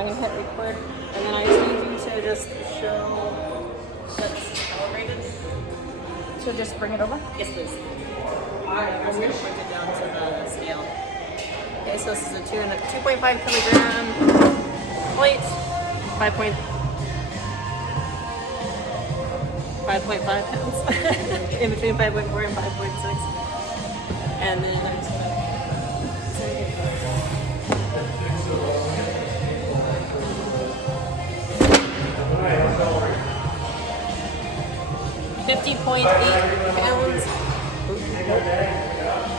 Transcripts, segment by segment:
I'm gonna hit record, and then I just need you to just show that's calibrated. So just bring it over? Yes, please. Alright, I'm just gonna point it down to the scale. Okay, so this is a 2.5 kilogram plate, 5.5 pounds, in between 5.4 and 5.6. And then I'm just gonna 50.8 pounds.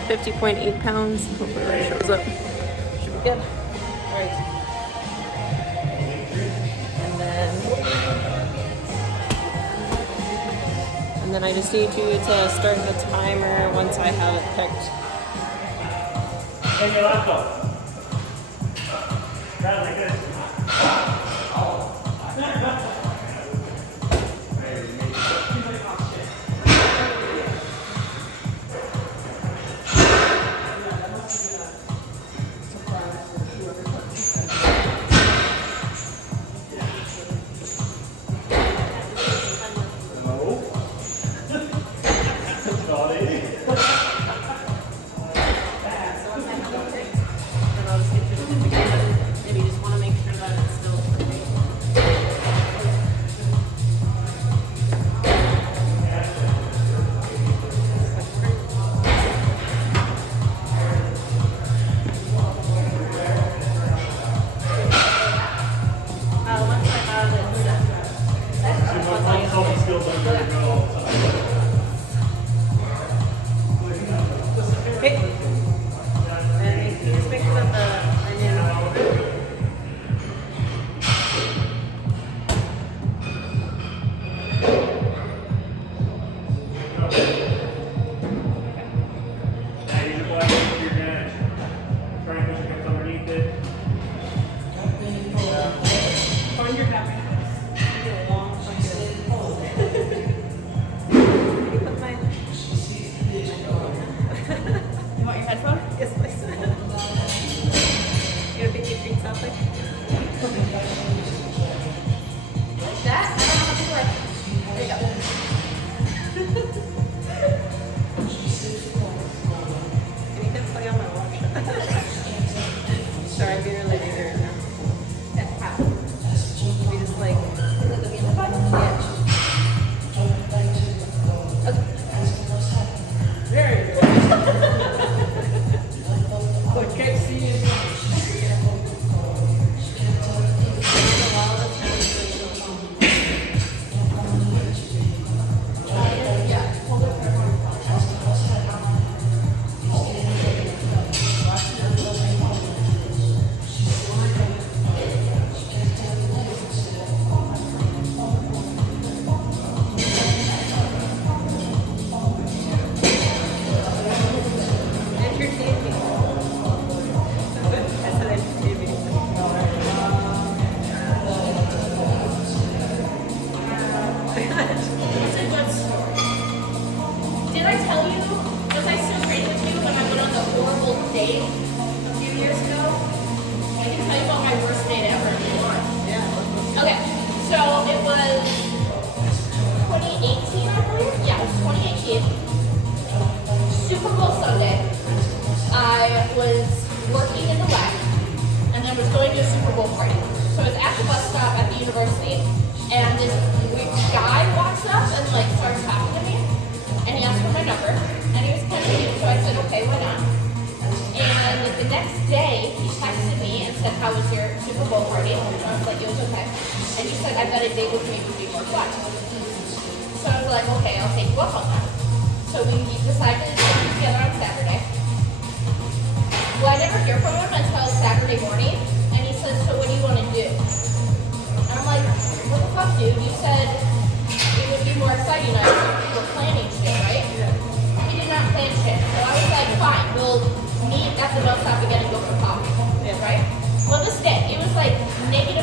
50.8 pounds. Hopefully that shows up. Should be good. Alright. And then I just need you to start the timer once I have it picked. Take your laptop. Grab like this.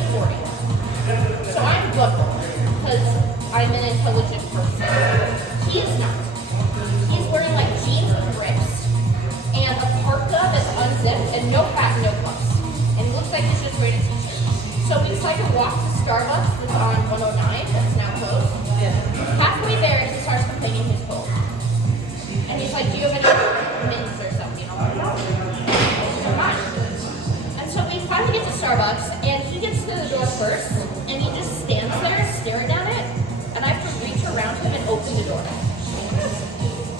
40. So I'm good because I'm an intelligent person. He is not. He's wearing like jeans with rips and a parka that's unzipped and no hat, no gloves. And it looks like he's just wearing a t-shirt. So we decided to walk to Starbucks that's on 109, that's now closed. Yeah. Halfway there, he starts complaining he's cold. And he's like, do you have any mints or something? I'm like, no. So fine. And so we finally get to Starbucks, and he gets to the door first, and he just stands there staring at it, and I have to reach around him and open the door.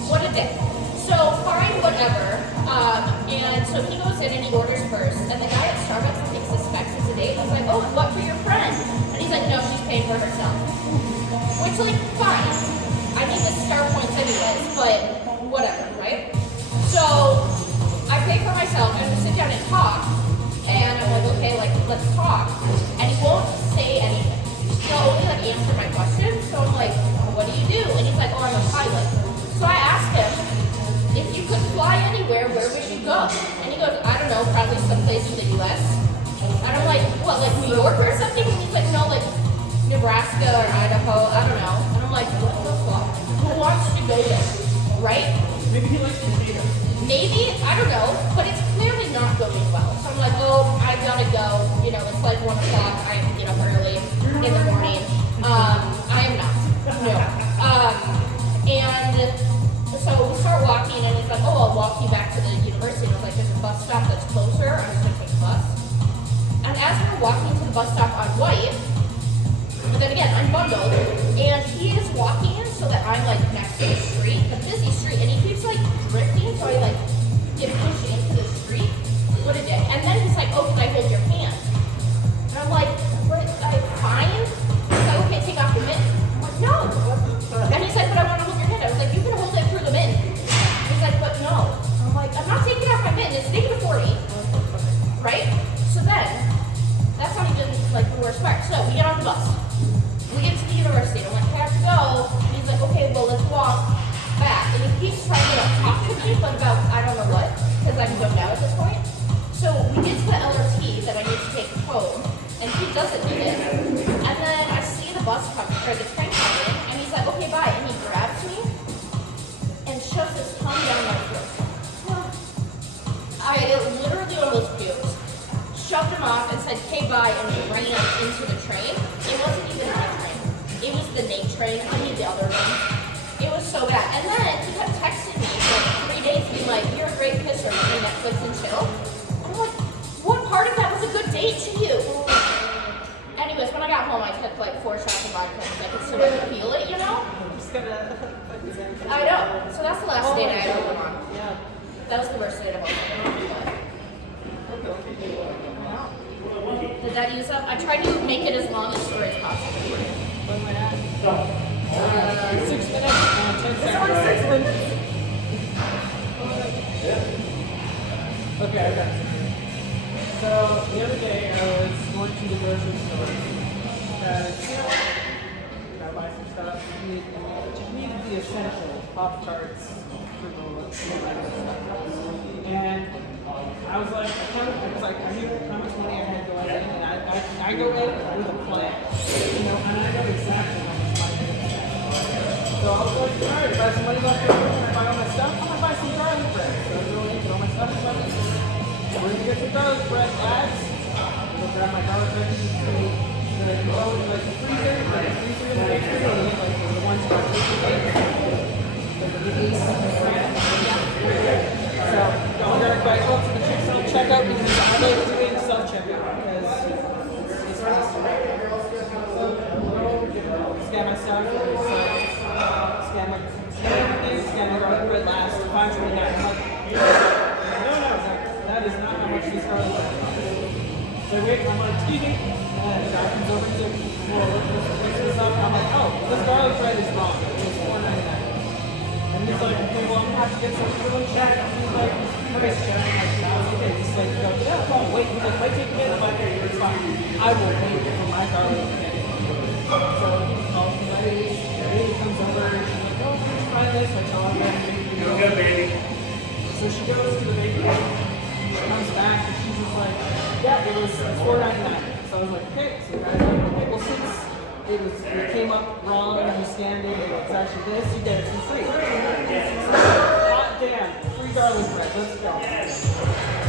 What a day. So fine, whatever. And so he goes in and he orders first, and the guy at Starbucks, I think, suspects it's a date. I was like, oh, what for your friend? And he's like, no, she's paying for herself. Which, like, fine. I need the star points anyways, but whatever, right? So I pay for myself, and we sit down and talk, and I'm like, okay, like, let's talk. And he won't say anything. He'll only, like, answer my questions. So I'm like, well, what do you do? And he's like, oh, I'm a pilot. So I asked him, if you could fly anywhere, where would you go? And he goes, I don't know, probably someplace in the U.S. And I'm like, what, like New York or something? And he's like, no, like Nebraska or Idaho, I don't know. And I'm like, what the fuck? Who wants to go there, right? Maybe he likes potatoes. Maybe, I don't know, but it's clearly not going well. So I'm like, oh, I gotta go. You know, it's like 1 o'clock, I have to get up early in the morning. I am not, no. And so we start walking, and he's like, oh, I'll walk you back to the university. And I was like, there's a bus stop that's closer. I'm just going to take the bus. And as we're walking to the bus stop on White, but then again, I'm bundled, and he is walking so that I'm like next to the street, the busy street, and he keeps like drifting, so I like get pushed into the street. What a day. And then he's like, oh, can I hold your hand? And I'm like, what, fine? He's like, okay, take off your mitt. I'm like, no. And he's like, but I want to hold your hand. I was like, you can hold it through the mitt. He's like, but no. I'm like, I'm not taking off my mitt. It's negative 40. Right? So then, that's not even like the worst part. So we get on the bus. We get to the university. I'm like, I have to go. And he's like, okay, well, let's walk back. And he keeps trying to talk to me, but about I don't know what, because I'm zoned out at this point. So we get to the LRT that I need to take home, and he doesn't need it. And then I see the bus coming, or the train coming, and he's like, okay, bye. And he grabs me and shoves his tongue down my throat. I literally almost puked. Shoved him off and said, okay, bye, and ran into the train. It wasn't even my train. It was the Nate train. I need the other one. It was so bad. And then he kept texting me for like 3 days, being like, you're a great kisser, you can Netflix and chill. I'm like, what part of that was a good date to you? Anyways, when I got home, I took like 4 shots of vodka because I could still feel it, you know? I'm just gonna. I know. So that's the last date I ever went on. Yeah. That was the worst date I've ever been on. Did that use up? I tried to make it as long as short as possible. What am I at? 6 minutes. 10 seconds. It's only 6 minutes. Okay. So the other day I was going to the grocery store because I buy some stuff. We needed the essential Pop Tarts for the stuff. And I was like, I knew how much money I had going in, and I go in with a plan, you know, and I know exactly how much money I have. So I was like, all right, if I have some money left over, and I buy all my stuff, I'm gonna buy some garlic bread. So I go in, get all my stuff, and we're gonna get some garlic bread, lads. I'm gonna grab my garlic bread and like the freezer, in the bakery, like the ones that are so I'm gonna go to the self-checkout because I like doing self-checkout because it's faster. Scan my stuff, scan the garlic bread last, $5.29. I'm like, no, that is not how much this garlic bread is. So wait, I'm on TV, and the guy comes over to mix this up, and I'm like, oh, this garlic bread is wrong. It's $4.99. And he's like, okay, well, I'm gonna have to get some little check. He's like, okay, so I'm like, no, okay. He's like, go, yeah, no, wait. He's like, might take a minute. I'm like, okay, it's fine. I will wait for my garlic to get it. So he calls the lady. The lady comes over and she's like, oh, can you try this? I tell her, you're good, baby. So she goes to the bakery. She comes back and she's just like, yeah, it was $4.99. So I was like, okay. So the guy's like, okay, well, since it came up wrong and you scanned it, and it's actually this, you get it for free. Hot damn, free garlic bread, let's go.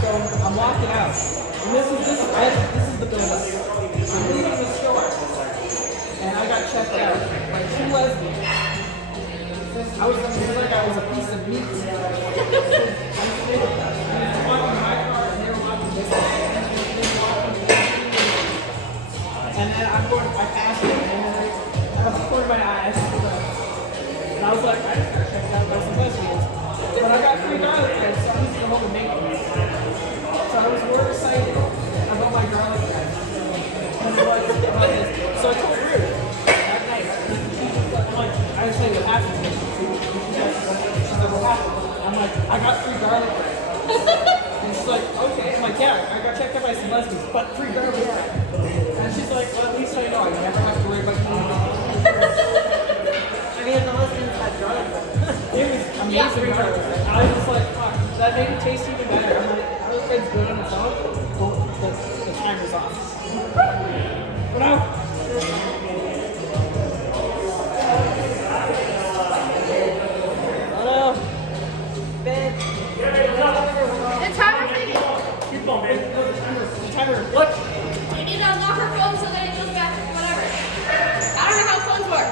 So I'm walking out, and this is the bonus. I'm leaving the store, and I got checked out by 2 lesbians. I was like I was a piece of meat. I was walking my car, and they were walking this way. And then I passed it, and then I was pouring my eyes. And I was like, I just got checked out by some lesbians. But I got free garlic bread, so I'm just going to hold the maintenance. So I was more excited about my garlic bread than I was about this. So I told Rouge that night. I'm like, I was saying what happened. She's like, what happened? I'm like, I got free garlic bread. And she's like, okay. I'm like, yeah, I got checked out by some lesbians, but free garlic bread. And she's like, well, at least I know. I never have to worry about eating. I mean, the lesbians had garlic bread. It was amazing garlic bread. I was just like, fuck, that made it taste even better. I'm like, garlic bread's good on its own. Well, the timer's off. But now, Ben. The timer's thinking. Keep going, babe. The timer. Look. You need to unlock her phone so that it goes back to whatever. I don't know how phones work.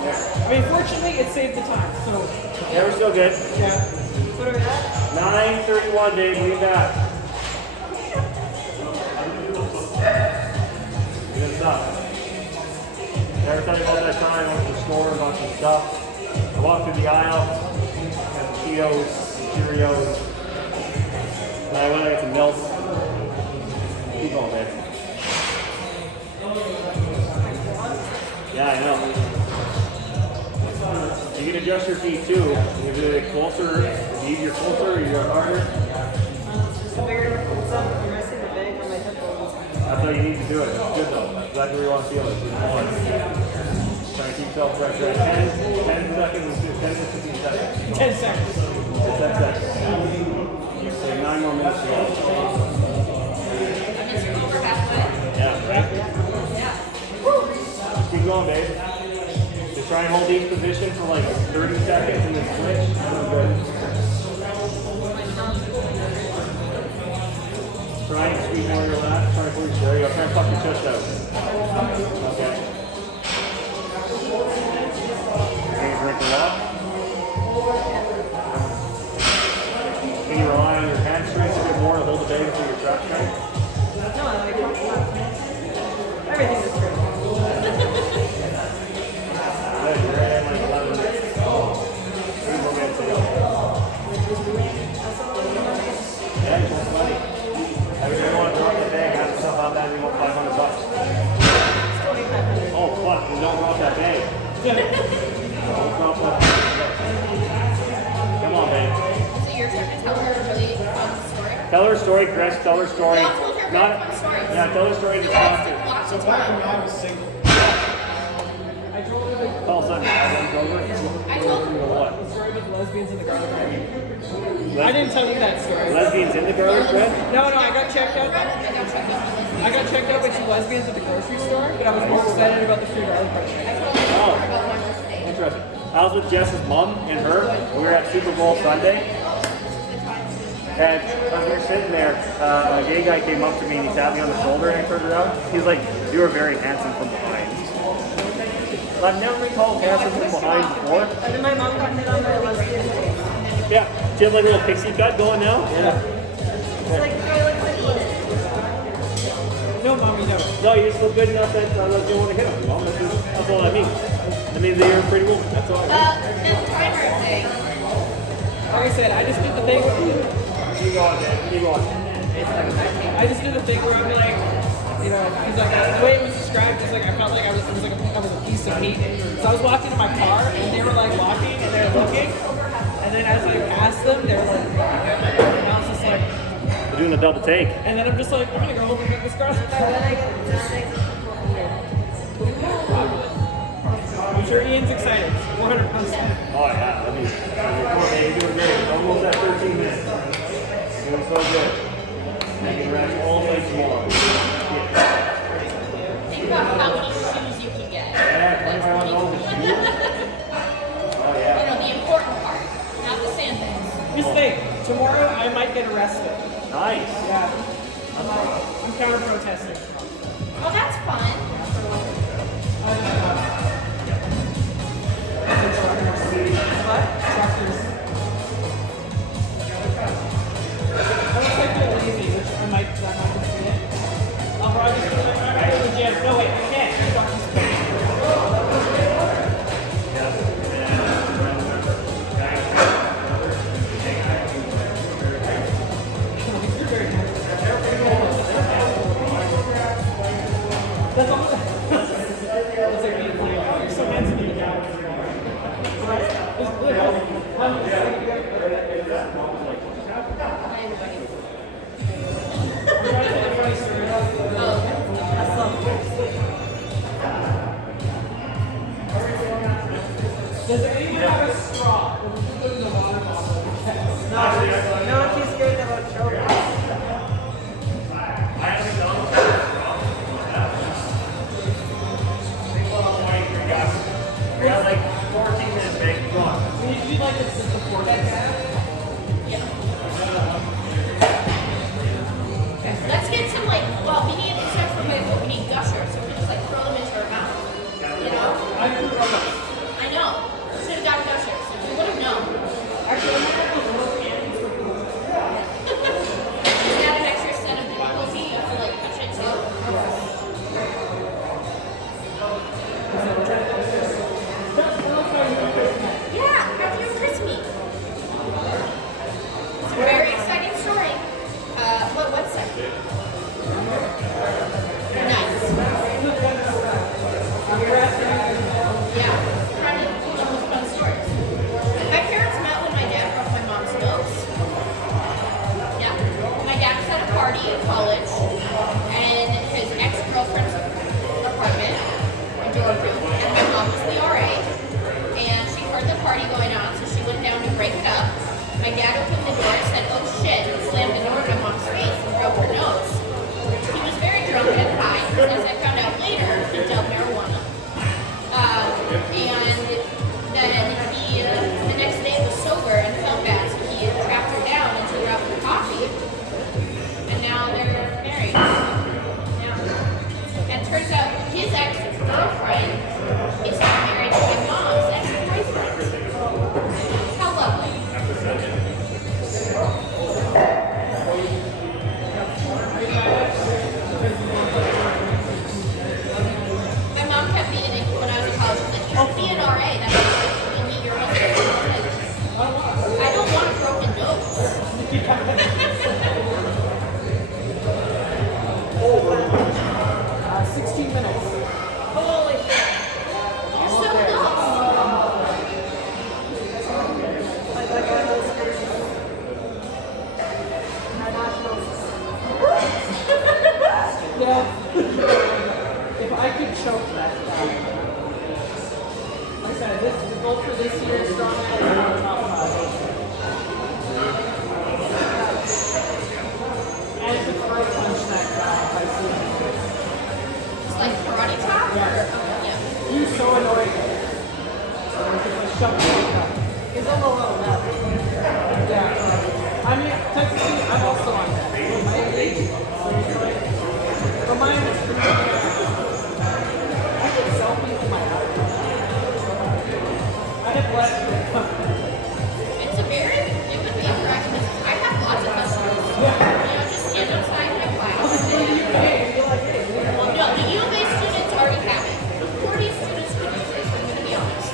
I mean, fortunately, it saved the time, so. Yeah, we're still good. Yeah. What are we at? 9:31, Dave. Leave that. Good stuff. Never tell you about that time I went to the store and bought some stuff. I walked through the aisle, got some Cheetos, some Cheerios. And I went and got some milk. Keep going, babe. Yeah, I know. You can adjust your feet too. You can do it closer, easier closer, or you go harder. So bigger, I'm missing the bag on my headphones. That's how you need to do it. It's good though. Exactly where you want to feel it. Try to keep yourself fresh. 10 seconds, 10 to 15 seconds. 10 seconds. 10 seconds. So 9 more minutes to go. I missed you over halfway. Yeah, right? Yeah. Keep going, babe. Just try and hold each position for like 30 seconds and then switch. That's good. Try and squeeze over your lap. Try and pull your there you go. Try and puff your chest out. Okay. Hands wrinkle up. Can you rely on your hamstrings a bit more to hold the bag until your trap strength? No, I like everything is true. Good. You're at like 11 minutes. 3 more minutes to go. Yeah, you want money. If you want to drop the bag, ask yourself how bad you want $500. Oh, fuck. You don't drop that bag. Don't drop that bag. Come on, babe. So you're trying to tell her a really fun story? Tell her story, Chris. Tell her story. No, I told her a Not, really fun story. yeah, tell her story to You stop guys it. can watch So it. back when I was single, I told her the Call Sunday. I told her. I told her. What? story about the lesbians in the garlic bread. I didn't tell you that story. Lesbians in the garlic bread? No, I got checked out. I got checked out by 2 lesbians at the grocery store, but I was more excited about the free garlic bread. Oh, interesting. I was with Jess's mom and her. We were at Super Bowl Sunday. And as we were sitting there, a gay guy came up to me and he tapped me on the shoulder and I turned around. He's like, "You are very handsome from behind." I've never been called handsome from behind before. And then my mom got hit on by a lesbian. Yeah. Do you have like a little pixie cut going now? Yeah. It's like, hey, look at this. No, mommy, no. No, you're still good enough that you want to hit him, Mom. That's all that means. That means that you're a pretty woman. That's all. The timer thing. Like I said, I just did the thing. Keep going, man. Keep going. I just did the thing where I'm like, you know, he's like, the way it was described is like, I felt like I was a piece of meat. So I was walking to my car, and they were like walking, and they were looking, and then as I passed them, they were like, and I was just like, We're doing the double take. and then I'm just like, I'm gonna go home and get this garlic bread. I'm sure Ian's excited. 400%. Oh, yeah. That'd be cool, man. You're doing great. Almost at 13 minutes. You're doing so good. You can rest all day tomorrow. Yeah. Think about how many shoes you can get. Yeah, 25 hours of shoes. Oh, You yeah. know, the important part, not the sandbags. Just think, tomorrow I might get arrested. Nice. Yeah. counter protesting. Oh, that's fun. What? That looks like they're lazy, which that might just be it. I'll probably just go to the gym. No, wait, I can't. That's all. That's like being like, oh, you're so handsome in the couch. Right? It's literally. Does anyone have a straw? No, she's scared about choking. We got like 14 minutes, babe. Go on. We need to do like this the forehead half. Yeah. Let's get some like, well, we need except for we need gushers, so we just like throw them into our mouth. You know? I can rub it. I know. Should have got gushers. We would have known. Actually, I'm gonna have those little cannons for people. You got an extra set of difficulty, you have to like push it too. Yeah, have your Christmas. It's a very exciting story. What's that? Nice. Yeah, trying to come up with fun stories. My parents met when my dad broke my mom's nose. Yeah. My dad was at a party in college, and his ex-girlfriend's apartment in Georgia, and my mom was the RA, and she heard the party going on, so she went down to break it up. My dad opened the door and said, "Oh shit," and slammed the door in my mom's face and broke her nose. He was very drunk and high, as I found out later, he dealt marijuana. And then he, the next day was sober and felt bad, so he tracked her down and took her out for coffee. And now they're married. Yeah. And it turns out his ex-girlfriend is now married to my mom's ex-boyfriend. How lovely. My mom kept me in it when I was in college. She's like, you should be an RA. That's you'll meet your husband. I don't want a broken nose. 16 minutes. Holy shit. You're so close. Yeah. If I could choke that. Like I said, the goal for this year is strong and top 5. And to throw punch that guy if I see him. It's like karate chop? Yeah. Yeah. He's so annoying. Shut the fuck up. He's on the level now. Yeah. I mean, technically, I'm also on that. My age. So it's like, but mine is pretty good. I could selfie with my house. I have less. It's a very, it would be practice. I have lots of customers. Yeah. You know, just stand outside my class. Hey, you're like, hey, Well, no, the U of A students already have it. The 40 students could use this, I'm going to be honest.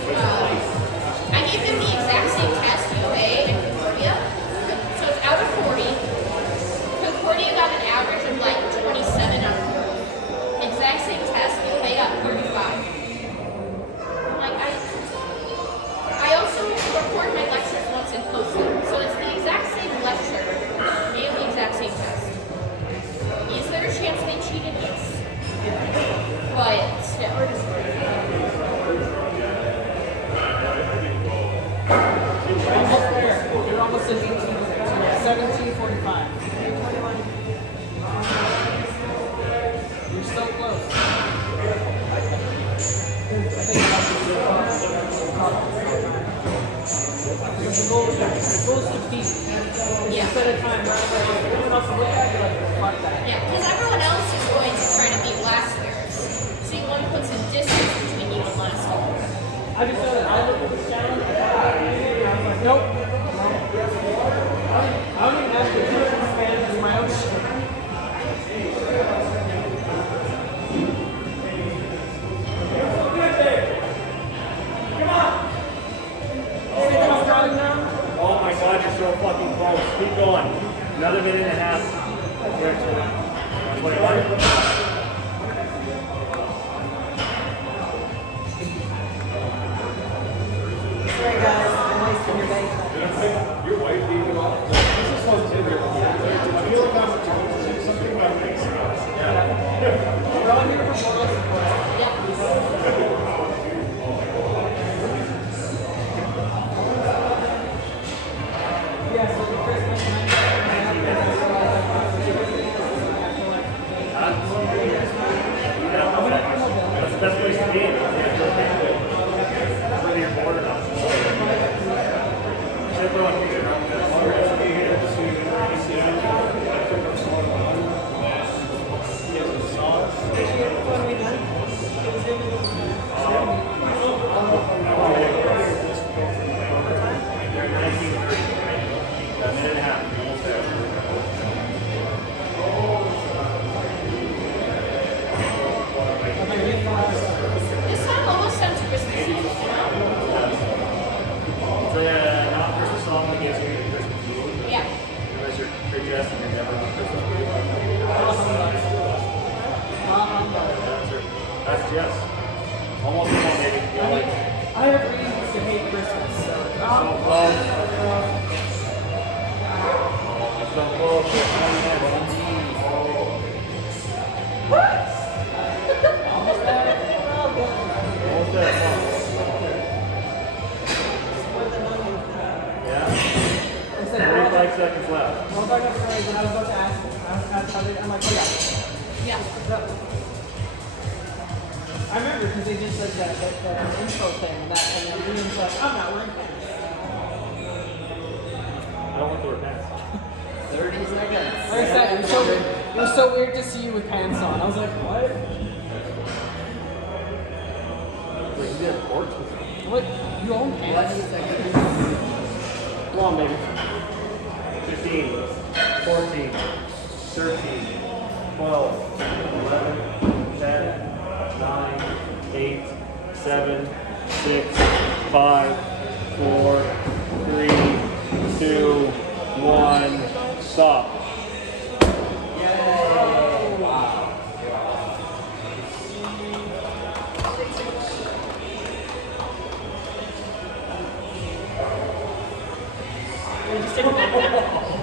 I gave them the exact same test, U of A and Concordia. So it's out of 40. Concordia got an average of like 27 out of 40. Exact same test, U of A got 35. I'm like, I also record my lectures once and post them. So it's the exact same lecture and the exact same test. Is there a chance they cheated? Yes. But still. almost there. You're almost at 18. 17:45. You're so close. The goal is to beat. Yeah. Set a time. Everyone else will look at you like, fuck that. Yeah, because everyone else I just said I looked at the challenge. I was like, nope. I don't even ask you to expand as my own shit. Oh my god, you're so fucking close. Keep going. Another minute and a half. 21. Sorry guys, I'm wasting your day. Your wife beat you off. This is so tender. I feel like I'm something about things. We're all here for moral support. Yeah, so the Christmas night. That's the best place to be. That's where you're bored enough. Should put on picture. This song almost sounds Christmassy. It's a not Christmas song that gets you in the Christmas mood. Yeah. Unless you're dressed and you're never in the Christmas mood. That's Jess. Almost home, maybe. You're like, I have reasons to hate Christmas, so. so close. So close. Almost there. Yeah. 35 seconds left. Well, back up, sorry, when I was about to ask, I'm like, oh yeah. Yeah. I remember because they just said that intro thing, that, and then Ian's like, I'm not wearing pants. I don't want to wear pants. 30 seconds. Like I said, it was so weird to see you with pants on. I was like, what? Wait, you did sports? What? You own pants? Come on, baby. 15, 14, 13, 12, 11, 10, 9, 8, 7, 6, 5, 4, 3, 2, 1, stop. Just take a